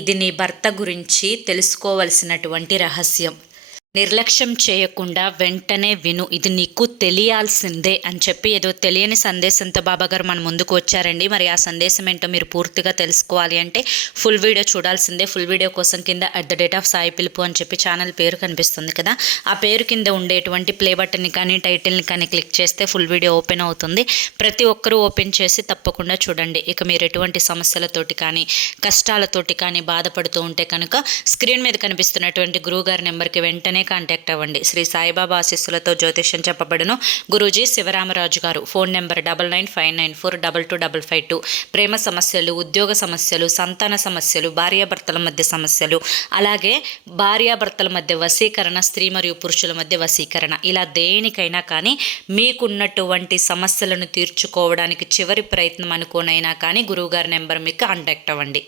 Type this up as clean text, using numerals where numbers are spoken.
ఇది నీ భర్త గురించి తెలుసుకోవలసినటువంటి రహస్యం. నిర్లక్ష్యం చేయకుండా వెంటనే విను, ఇది నీకు తెలియాల్సిందే అని చెప్పి ఏదో తెలియని సందేశంతో బాబాగారు మన ముందుకు వచ్చారండి. మరి ఆ సందేశం ఏంటో మీరు పూర్తిగా తెలుసుకోవాలి అంటే ఫుల్ వీడియో చూడాల్సిందే. ఫుల్ వీడియో కోసం కింద @సాయి పిలుపు అని చెప్పి ఛానల్ పేరు కనిపిస్తుంది కదా, ఆ పేరు కింద ఉండేటువంటి ప్లే బటన్ని కానీ టైటిల్ని కానీ క్లిక్ చేస్తే ఫుల్ వీడియో ఓపెన్ అవుతుంది. ప్రతి ఒక్కరూ ఓపెన్ చేసి తప్పకుండా చూడండి. ఇక మీరు ఎటువంటి సమస్యలతోటి కానీ కష్టాలతోటి కానీ బాధపడుతూ ఉంటే కనుక స్క్రీన్ మీద కనిపిస్తున్నటువంటి గురువుగారి నెంబర్కి వెంటనే కాంటాక్ట్ అవ్వండి. శ్రీ సాయిబాబా ఆశీస్సులతో జ్యోతిష్యం చెప్పబడును. గురూజీ శివరామరాజు గారు. Phone number 995994225552. ప్రేమ సమస్యలు, ఉద్యోగ సమస్యలు, సంతాన సమస్యలు, భార్యాభర్తల మధ్య సమస్యలు, అలాగే భార్యాభర్తల మధ్య వశీకరణ, స్త్రీ మరియు పురుషుల మధ్య వశీకరణ, ఇలా దేనికైనా కానీ మీకున్నటువంటి సమస్యలను తీర్చుకోవడానికి చివరి ప్రయత్నం అనుకోనైనా కానీ గురువుగారి నెంబర్ మీకు కాంటాక్ట్ అవ్వండి.